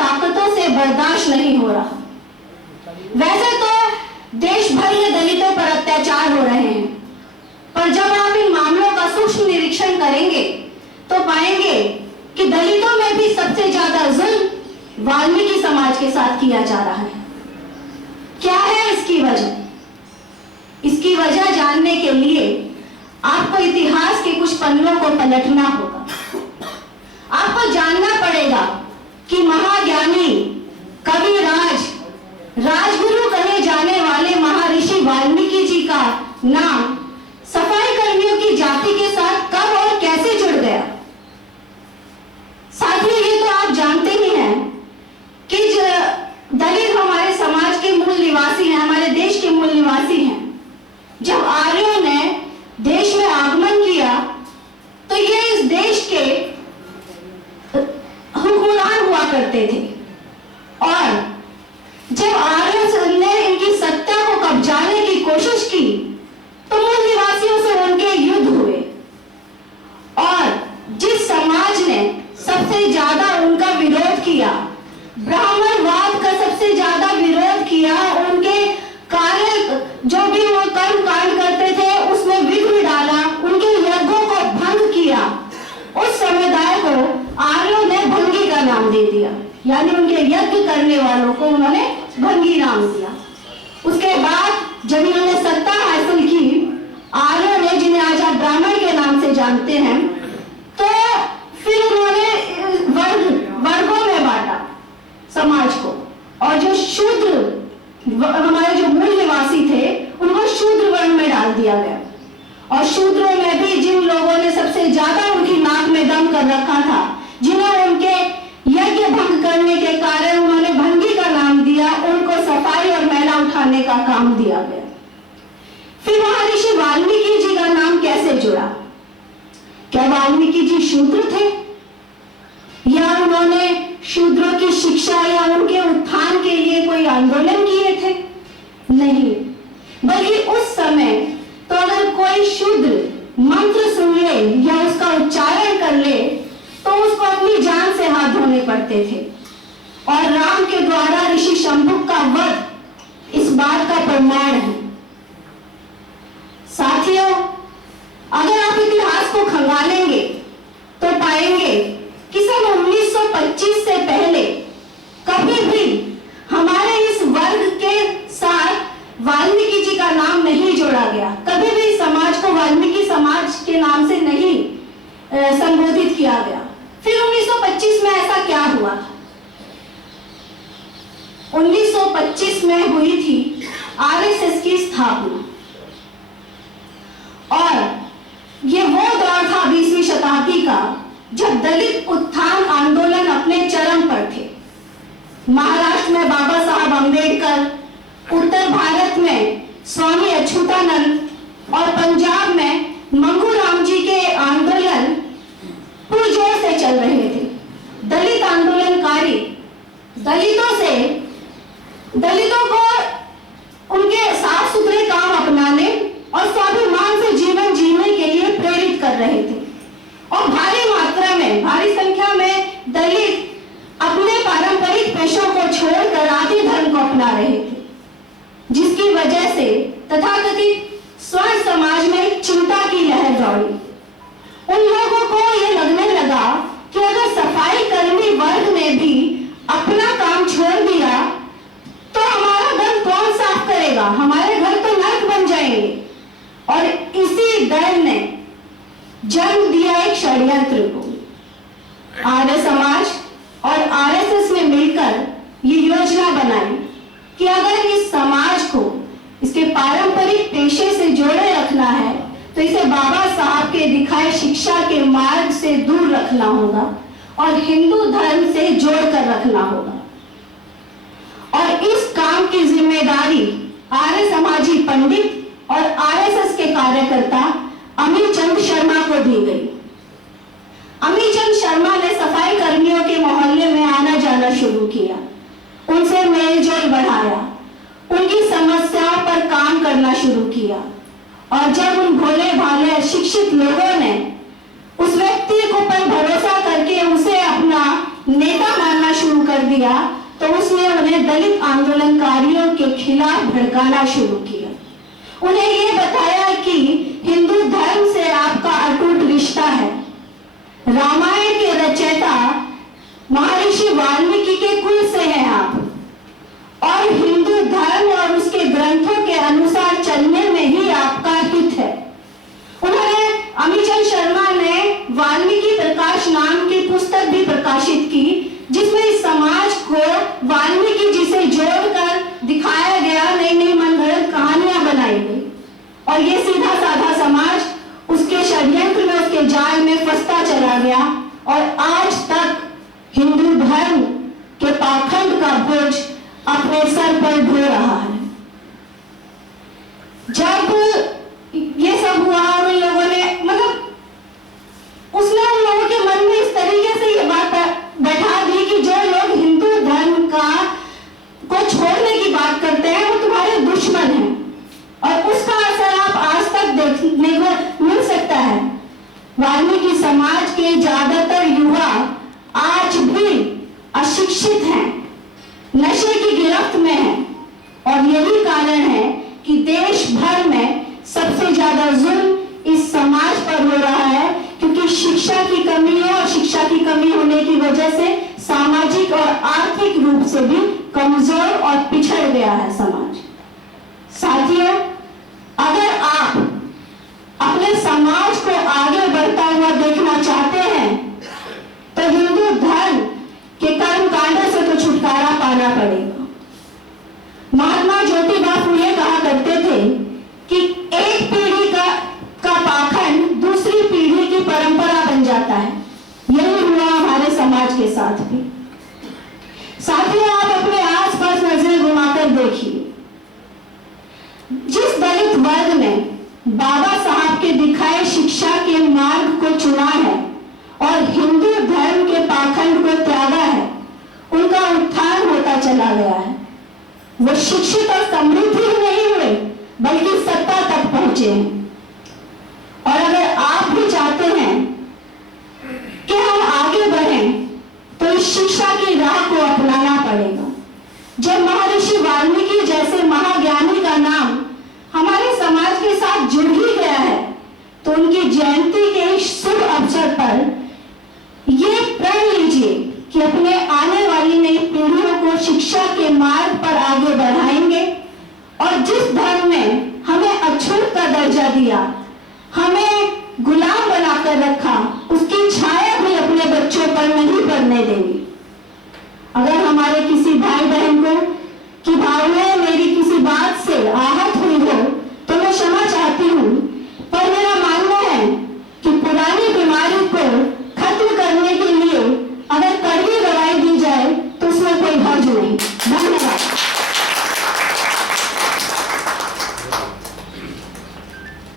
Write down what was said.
ताकतों से बर्दाश्त नहीं हो रहा। वैसे तो देश भर में दलितों पर अत्याचार हो रहे हैं, पर जब आप इन मामलों का सूक्ष्म निरीक्षण करेंगे तो पाएंगे कि दलितों में भी सबसे ज्यादा जुल्म वाल्मीकि समाज के साथ किया जा रहा है। क्या है इसकी वजह? इसकी वजह जानने के लिए आपको इतिहास के कुछ पन्नों को पलटना होगा। आपको जानना पड़ेगा कि महाज्ञानी, कविराज, राजगुरु कहे जाने वाले महर्षि वाल्मीकि जी का नाम सफाई कर्मियों की जाति के साथ कब और कैसे जुड़ गया। साथियों, ये तो आप जानते ही हैं कि दलित हमारे समाज के मूल निवासी हैं, हमारे देश के मूल निवासी हैं। जब आर्यों ने देश में आगमन किया तो ये इस देश के हुक्मरान हुआ करते थे, और जब आर्यों ने इनकी सत्ता को कब्जाने की कोशिश की तो मूल निवासियों से उनके युद्ध हुए, और जिस समाज ने सबसे ज्यादा उनका विरोध किया, ब्राह्मणवाद का सबसे ज्यादा विरोध किया, उनके कार्य जो भी वो कर्म कांड करते थे उसमें विघ्न डाला, उनके यज्ञों को भंग किया, उस समुदाय को आर्यों ने भंगी का नाम दे दिया। यानी उनके यज्ञ करने वालों को उन्होंने भंगी नाम दिया। उसके बाद जब इन्होंने सत्ता हासिल की, आर्यों ने, जिन्हें आज आप ब्राह्मण के नाम से जानते हैं, तो फिर उन्होंने वर्गों में बांटा समाज को, और जो शूद्र, हमारे जो मूल निवासी थे, उनको शूद्र वर्ण में डाल दिया गया। और शूद्रों में भी जिन लोगों ने सबसे ज्यादा उनकी नाक में दम कर रखा था, जिन्हें उनके यज्ञ भंग करने के कारण उन्होंने भंगी का नाम दिया, उनको सफाई और मैला उठाने का काम दिया गया। फिर महर्षि वाल्मीकि जी का नाम कैसे जुड़ा? क्या वाल्मीकि जी शूद्र थे, या उन्होंने शूद्रों की शिक्षा या उनके उत्थान के लिए कोई आंदोलन किए थे? नहीं, बल्कि उस समय तो अगर कोई शूद्र मंत्र सुन ले या उसका उच्चारण कर ले तो उसको अपनी जान से हाथ धोने पड़ते थे, और राम के द्वारा ऋषि शंभुक का वध इस बात का प्रमाण है। साथियों, अगर आप इतिहास को खंगालेंगे तो पाएंगे कि सन 1925 से पहले कभी भी हमारे इस वर्ग के साथ वाल्मीकि जी का नाम नहीं जोड़ा गया। कभी भी समाज को वाल्मीकि समाज के नाम से नहीं संबोधित किया गया। फिर 1925 में ऐसा क्या हुआ? 1925 में हुई थी आरएसएस की स्थापना, और ये वो दौर था 20वीं शताब्दी का जब दलित उत्थान आंदोलन अपने चरम पर थे। महाराष्ट्र में बाबा साहब अम्बेडकर, उत्तर भारत में स्वामी अच्युतानंद, और पंजाब में मंगू राम जी के आंदोलन पुरजोर से चल रहे थे। दलित आंदोलनकारी दलितों को उनके साफ सुथरे काम अपनाने और स्वाभिमान से जीवन जीने के लिए प्रेरित कर रहे थे, और भारी संख्या में दलित अपने पारंपरिक पेशों को छोड़कर आदि धर्म को अपना रहे थे, जिसकी वजह से तथाकथित स्वर्ण समाज में चिंता की लहर दौड़ी। उन लोगों को यह लगने लगा कि अगर सफाई कर्मी वर्ग ने भी अपना काम छोड़ दिया तो हमारा घर कौन साफ करेगा, हमारे घर तो नर्क बन जाएंगे। और इसी डर ने जन्म दिया एक षड्यंत्र को। आर्य समाज और आरएसएस ने मिलकर ये योजना बनाई कि अगर इस समाज को इसके पारंपरिक पेशे से जोड़े रखना है तो इसे बाबा साहब के दिखाए शिक्षा के मार्ग से दूर रखना होगा और हिंदू धर्म से जोड़कर रखना होगा। और इस काम की जिम्मेदारी आर्य समाजी पंडित और आरएसएस के कार्यकर्ता अमीर चंद शर्मा को दी गई। अमीर चंद शर्मा ने सफाई कर्मियों के मोहल्ले में आना जाना शुरू किया, उनसे मेलजोल बढ़ाया, उनकी समस्याओं पर काम करना शुरू किया। और जब उन भोले भाले शिक्षित लोगों ने उस व्यक्ति को पर भरोसा करके उसे अपना नेता मानना शुरू कर दिया तो उसने उन्हें दलित आंदोलनकारियों के खिलाफ भड़काना शुरू किया। उन्हें ये बताया कि हिंदू धर्म से आपका अटूट रिश्ता है। रामायण के रचयिता महर्षि वाल्मीकि के कुल से हैं आप, और हिंदू धर्म और उसके ग्रंथों के अनुसार चलने में ही आपका हित है। उन्होंने अमीचंद शर्मा ने वाल्मीकि प्रकाश नाम की पुस्तक भी प्रकाशित की, जिसमें इस समाज को वाल्मीकि जी से जोड़कर दिखाया गया, नई नई मनगढ़ंत कहानियां बनाई गई, और ये सीधा साधा समाज उसके षड्यंत्र में, उसके जाल में फंसता चला गया, और आज तक हिंदू धर्म के पाखंड का बोझ अपने सर पर ढो रहा है। जब ये सब हुआ और उन लोगों ने उसने उन लोगों के मन में इस तरीके से ये बात बैठा दी कि जो लोग हिंदू धर्म को छोड़ने की बात करते हैं वो तुम्हारे दुश्मन हैं, और उसका असर आप आज तक देखने को मिल सकता है। वाल्मीकि समाज के ज्यादातर युवा आज भी अशिक्षित हैं, नशे की गिरफ्त में हैं, और यही कारण है कि देश भर में सबसे ज्यादा जुल्म इस समाज पर हो रहा है, क्योंकि शिक्षा की कमी है, और शिक्षा की कमी होने की वजह से सामाजिक और आर्थिक रूप से भी कमजोर और पिछड़ गया है समाज। साथियों, अगर आप अपने समाज को आगे बढ़ता हुआ देखना चाहते हैं तो हिंदू धर्म के कर्मकांडों से तो छुटकारा पाना पड़ेगा। महात्मा ज्योतिबा फुले कहा करते थे कि एक पीढ़ी का पाखंड दूसरी पीढ़ी की परंपरा बन जाता है। यही हुआ हमारे समाज के साथ भी। साथियों, आप अपने आसपास नजर घुमाकर देखिए, जिस दलित वर्ग ने बाबा साहब के दिखाए शिक्षा के मार्ग को चुना है और हिंदू धर्म के पाखंड को त्यागा है, उनका उत्थान होता चला गया है। वो शिक्षित और समृद्ध ही नहीं हुए, बल्कि सत्ता तक पहुंचे हैं। और अगर आप भी चाहते हैं कि हम आगे बढ़ें, तो इस शिक्षा की राह को अपनाना पड़ेगा। जब महर्षि वाल्मीकि जैसे महाज्ञानी का नाम हमारे समाज के साथ जुड़ ही गया है, तो उनकी जयंती के इस शुभ अवसर पर ये प्रण लीजिए कि अपने आने वाली नई पीढ़ियों को शिक्षा के मार्ग पर आगे बढ़ाएंगे, और जिस धर्म ने हमें अछूत का दर्जा दिया, हमें गुलाम बनाकर रखा, उसकी छाया भी अपने बच्चों पर नहीं पड़ने देंगे। अगर हमारे किसी भाई बहन को